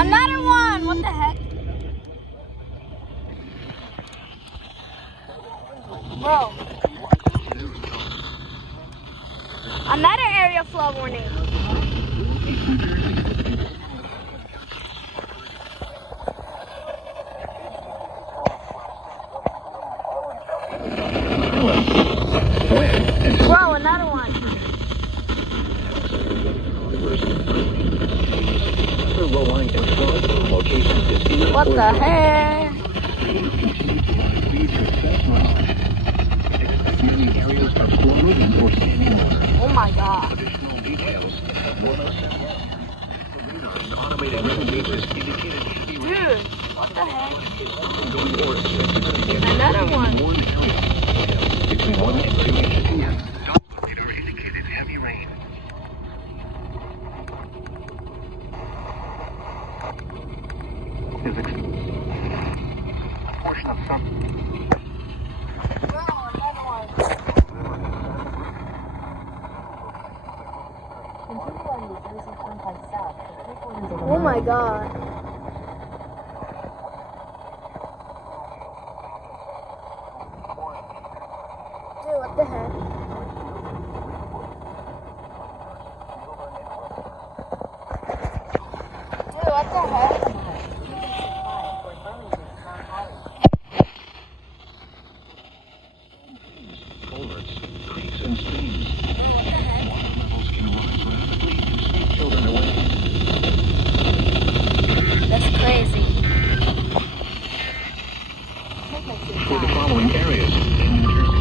Another one! What the heck? Bro. Another area flood warning. Bro, another one. What the heck? Oh my god. Dude, what the heck? Another one. Between 1 and 2 inches. Radar indicated heavy rain. Is a portion of some. Oh my god. Dude, what the heck? Dude, what the heck? Culverts, creeks, and streams.